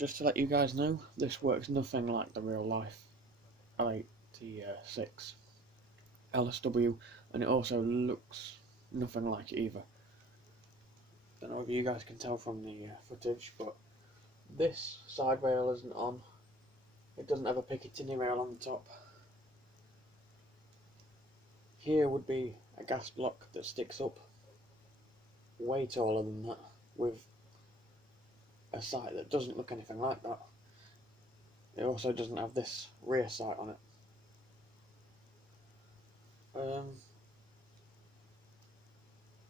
just to let you guys know, this works nothing like the real life L86 LSW, and it also looks nothing like it either. Don't know if you guys can tell from the footage, but this side rail isn't on. It doesn't have a Picatinny rail on the top. Here would be a gas block that sticks up way taller than that, with a sight that doesn't look anything like that. It also doesn't have this rear sight on it.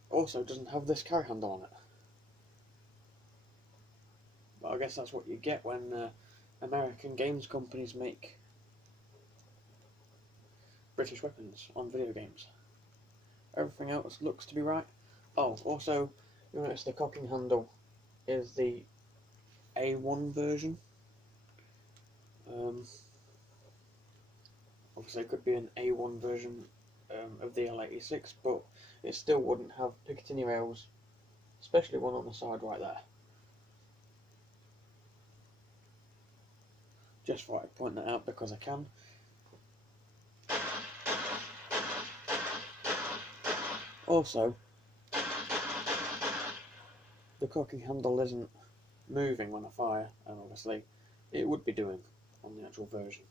Also doesn't have this carry handle on it. But I guess that's what you get when American games companies make British weapons on video games. Everything else looks to be right. Oh, also, you notice the cocking handle is the A1 version. Obviously, it could be an A1 version of the L86, but it still wouldn't have Picatinny rails, especially one on the side right there. Just thought I'd point that out because I can. Also, the cocking handle isn't moving when I fire, and obviously it would be doing on the actual version.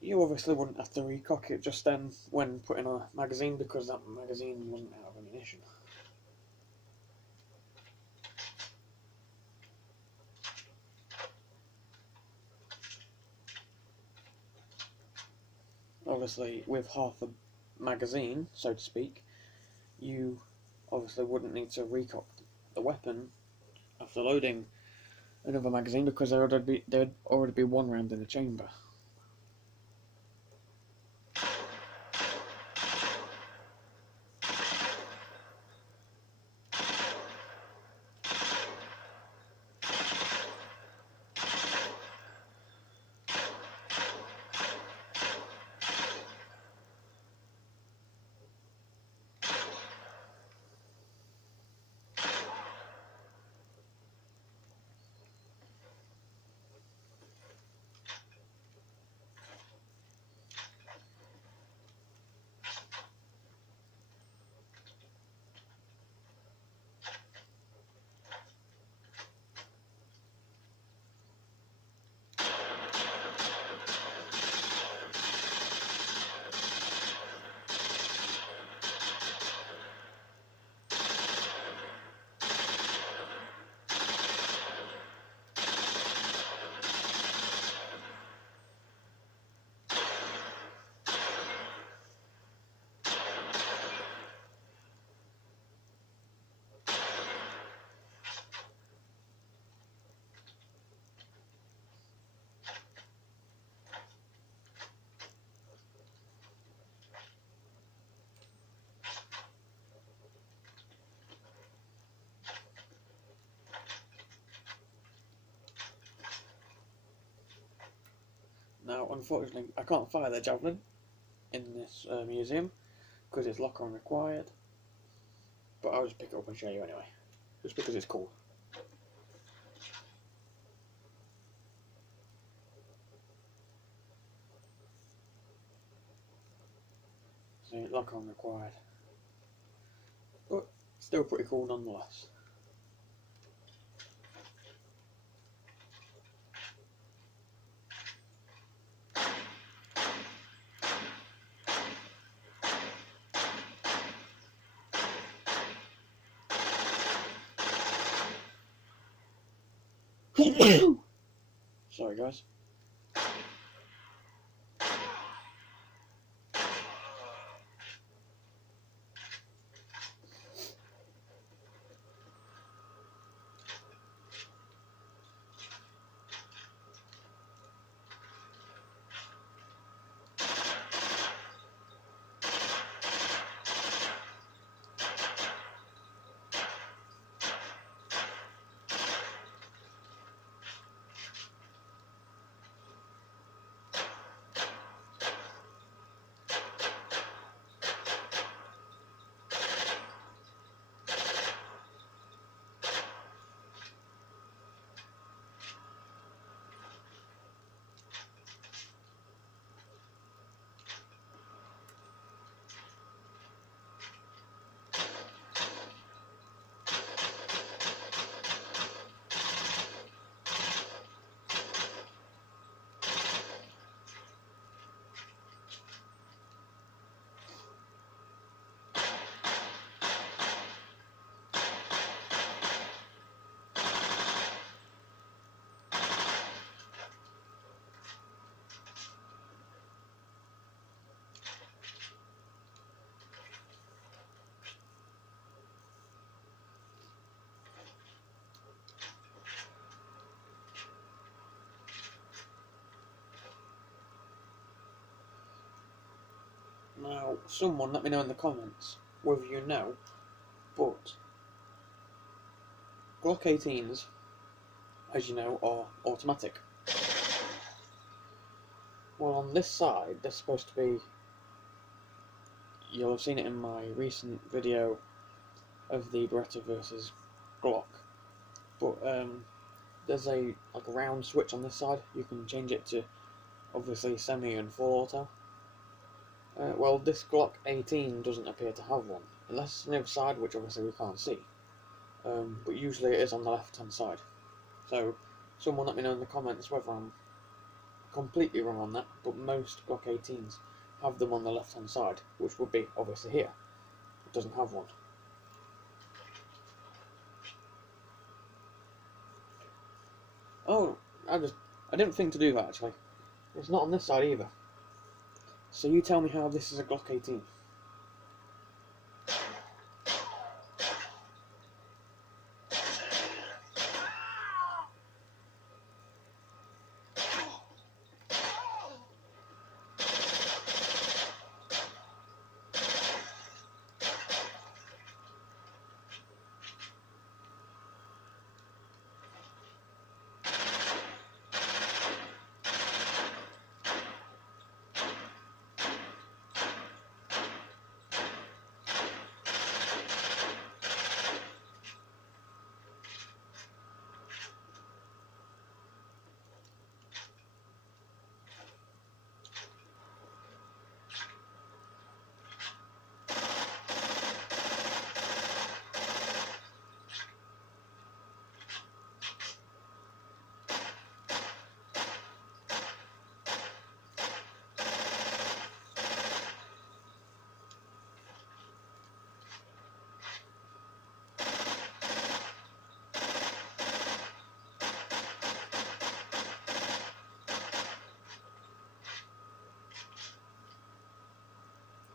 You obviously wouldn't have to recock it just then when putting a magazine, because that magazine wasn't out of ammunition. Obviously, with half a magazine, so to speak, you obviously wouldn't need to recock the weapon after loading another magazine, because there'd already be one round in the chamber. Now, unfortunately, I can't fire the javelin in this museum because it's lock-on required, but I'll just pick it up and show you anyway, just because it's cool. So, lock-on required, but still pretty cool nonetheless. Sorry guys. Now, someone let me know in the comments whether you know, but Glock 18s, as you know, are automatic. Well, on this side, they're supposed to be, you'll have seen it in my recent video of the Beretta versus Glock, but there's a round switch on this side. You can change it to obviously semi and full auto. Well, this Glock 18 doesn't appear to have one, unless it's on the other side, which obviously we can't see. But usually it is on the left hand side. So someone let me know in the comments whether I'm completely wrong on that, but most Glock 18s have them on the left hand side, which would be obviously here. It doesn't have one. Oh, I didn't think to do that actually. It's not on this side either. So you tell me how this is a Glock 18.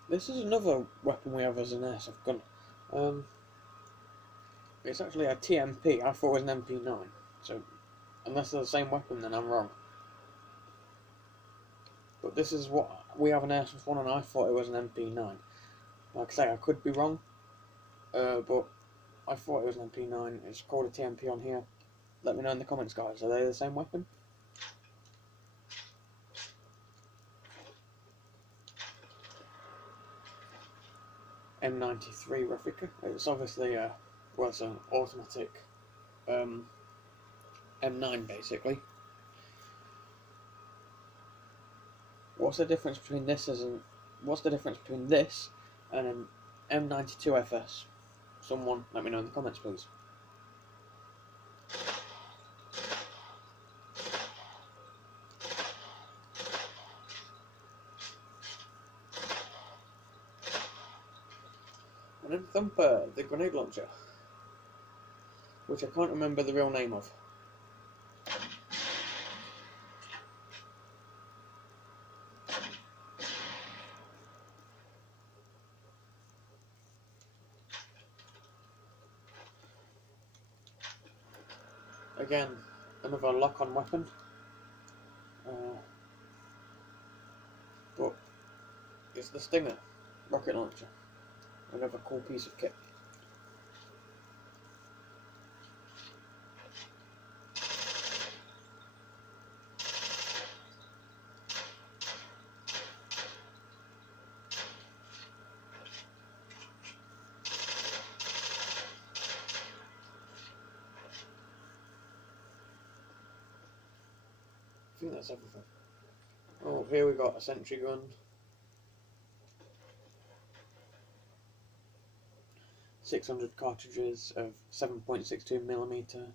This is another weapon we have as an airsoft gun. It's actually a TMP. I thought it was an MP9. So, unless they're the same weapon, then I'm wrong. But this is what we have an airsoft one, and I thought it was an MP9. Like I say, I could be wrong, but I thought it was an MP9. It's called a TMP on here. Let me know in the comments, guys. Are they the same weapon? M93 replica. It's obviously well, it's an automatic M9 basically. What's the difference between this and an M92 FS? Someone let me know in the comments, please. And then Thumper, the grenade launcher, which I can't remember the real name of. Again, another lock-on weapon, but it's the Stinger rocket launcher. Another cool piece of kit. I think that's everything. Oh, here we got a sentry gun. 600 cartridges of 7.62mm.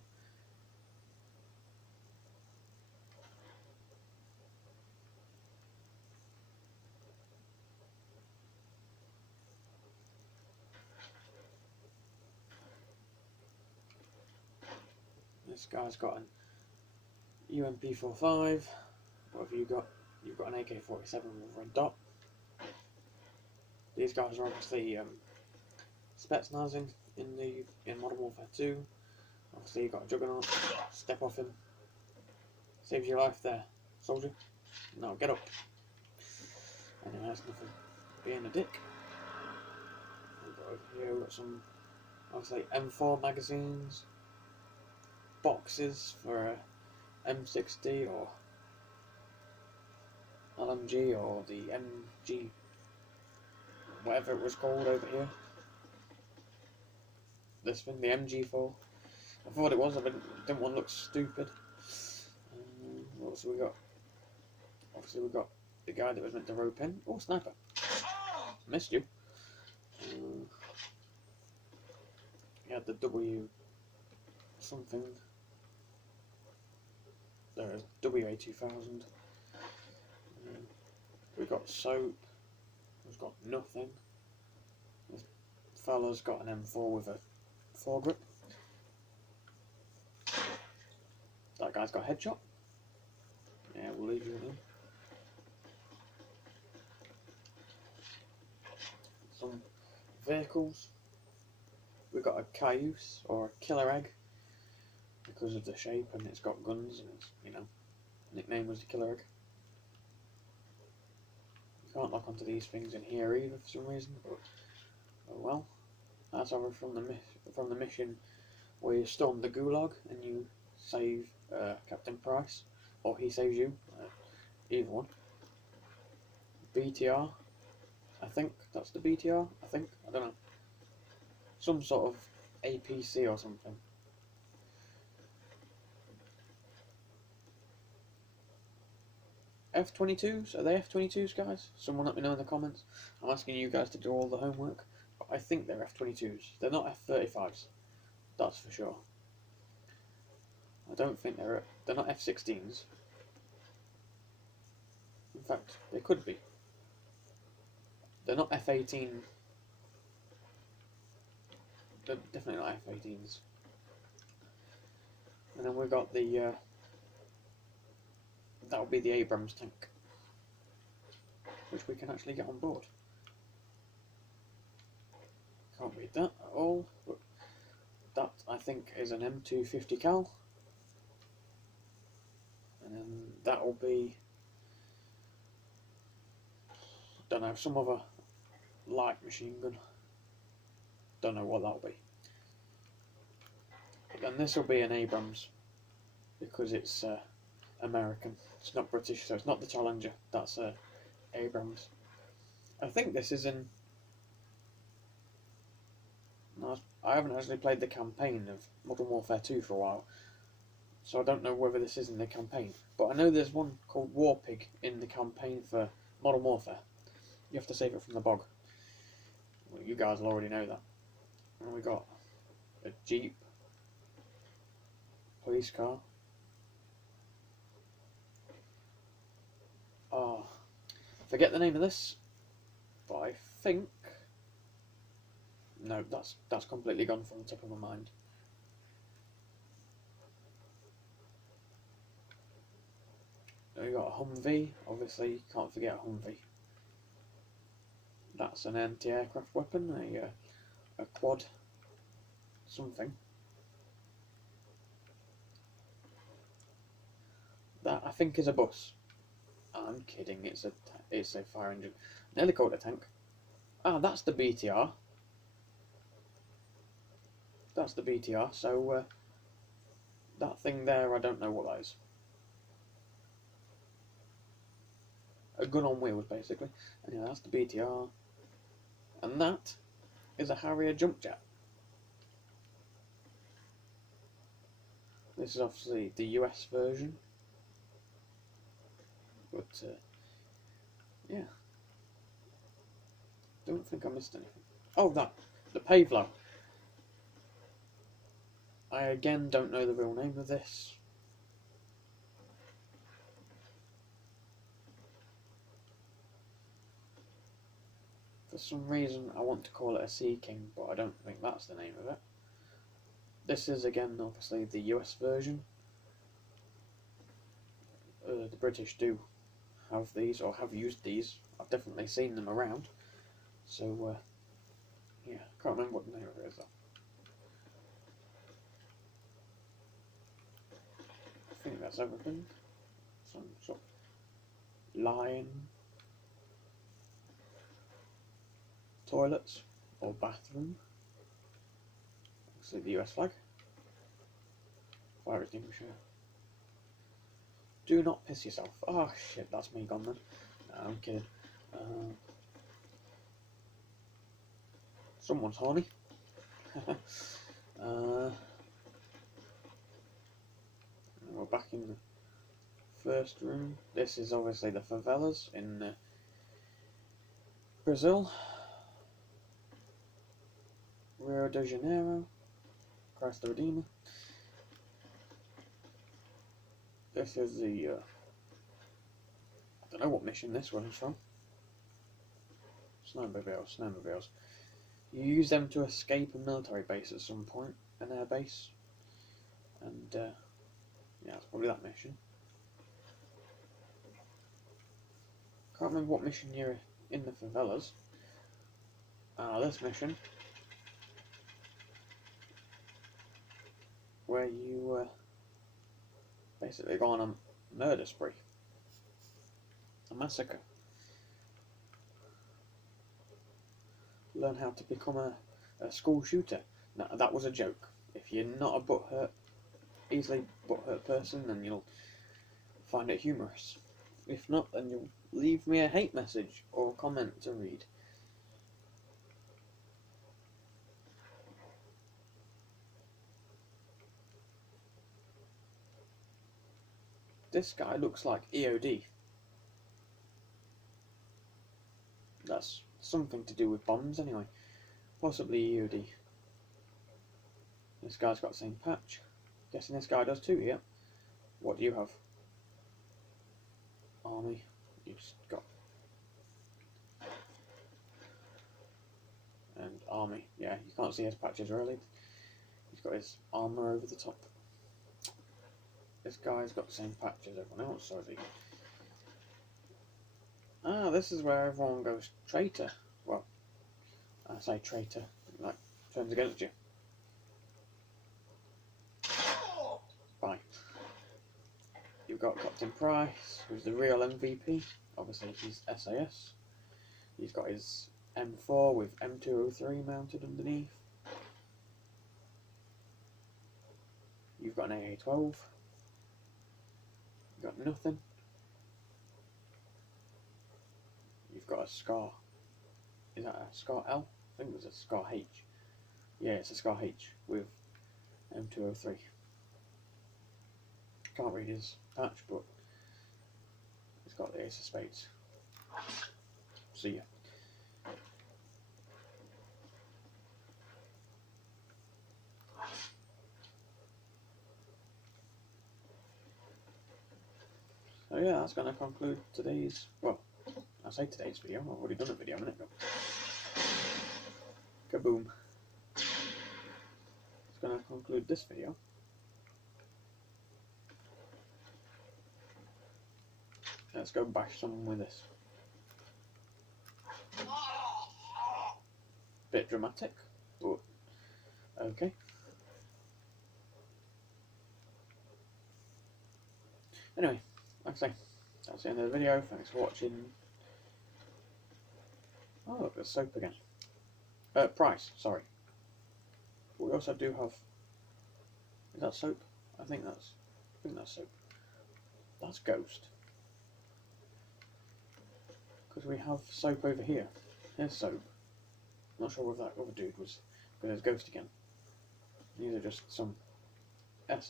This guy's got an UMP45. What have you got? You've got an AK-47 with a red dot. These guys are obviously Spetsnazing in Modern Warfare 2. Obviously you got a Juggernaut. Step off him. Saves your life there, soldier. No, get up. Anyway, that's nothing. being a dick. We've got over here, we've got some, obviously, M4 magazines, boxes for M60 or LMG or the MG, whatever it was called over here. This thing, the MG4. I thought it was, I didn't want to look stupid. What else have we got? Obviously we got the guy that was meant to rope in. Oh, sniper. Missed you. He had the W something. There is WA2000. We got soap. We've got nothing. This fella's got an M4 with a foregrip. That guy's got a headshot. Yeah, we'll leave you alone. Some vehicles. We've got a Cayuse or a killer egg because of the shape, and it's got guns, and its, you know, nickname was the killer egg. You can't lock onto these things in here either for some reason, but oh well. That's over from the mission where you storm the gulag and you save Captain Price, or he saves you, either one. BTR, I think that's the BTR. I don't know, some sort of APC or something. F-22s? Are they F-22s, guys? Someone let me know in the comments. I'm asking you guys to do all the homework, but I think they're F-22s. They're not F-35s, that's for sure. I don't think they're not F-16s. In fact, they could be. They're not F-18. They're definitely not F-18s. And then we've got the that will be the Abrams tank, which we can actually get on board. Can't read that at all, but that I think is an M250 cal, and then that will be, don't know, some other light machine gun. Don't know what that'll be. But then this will be an Abrams because it's American. It's not British, so it's not the Challenger. That's Abrams. I think this is in. No, I haven't actually played the campaign of Modern Warfare 2 for a while, so I don't know whether this is in the campaign. But I know there's one called War Pig in the campaign for Modern Warfare. You have to save it from the bog. Well, you guys will already know that. And we got a Jeep, police car. Oh, forget the name of this, but I think, no, that's completely gone from the top of my mind. We got a Humvee. Obviously, you can't forget a Humvee. That's an anti-aircraft weapon, a quad something. That I think is a bus. I'm kidding. It's a fire engine. Nearly called it a tank. Ah, that's the BTR. That's the BTR. So that thing there, I don't know what that is. A gun on wheels, basically. Anyway, that's the BTR. And that is a Harrier jump jet. This is obviously the US version. But, yeah. Don't think I missed anything. Oh, the Pavlo. I again don't know the real name of this. For some reason I want to call it a Sea King, but I don't think that's the name of it. This is again obviously the US version. The British do have these, or have used these. I've definitely seen them around. So, yeah, can't remember what the name of it is though. I think that's everything. Some sort of lion. toilets or bathroom. Obviously the US flag. Fire extinguisher. Do not piss yourself. Oh shit, that's me gone then. No, I'm kidding. Someone's horny. We're back in the first room. This is obviously the favelas in Brazil. Rio de Janeiro. Christ the Redeemer. This is the I don't know what mission this one is from. Snowmobiles. You use them to escape a military base at some point, an air base, and yeah, it's probably that mission. Can't remember what mission you're in the favelas. This mission, where you basically go on a murder spree, a massacre. Learn how to become a school shooter. Now, that was a joke. If you're not a easily butthurt person, then you'll find it humorous. If not, then you'll leave me a hate message or a comment to read. This guy looks like EOD. That's something to do with bombs anyway. Possibly EOD. This guy's got the same patch. Guessing this guy does too, yeah. What do you have? Army. You've got... And army. Yeah, you can't see his patches really. He's got his armour over the top. This guy's got the same patch as everyone else, so is he? Ah, this is where everyone goes traitor. Well, I say traitor, like, turns against you. Bye. You've got Captain Price, who's the real MVP. Obviously, he's SAS. He's got his M4 with MW2 mounted underneath. You've got an AA-12. You've got nothing. You've got a Scar. Is that a Scar L? I think it was a Scar H. Yeah, it's a Scar H with M203. Can't read his patch, but he's got the Ace of Spades. See ya. So yeah, that's going to conclude today's, well, I say today's video, I've already done a video a minute ago. Kaboom. It's going to conclude this video. Let's go bash someone with this. Bit dramatic, but okay. Anyway, like I say, that's the end of the video. Thanks for watching. Oh look, there's soap again. Price, sorry. But we also do have... Is that soap? I think that's soap. That's Ghost. Because we have soap over here. Here's soap. Not sure if that other dude was... But there's Ghost again. These are just some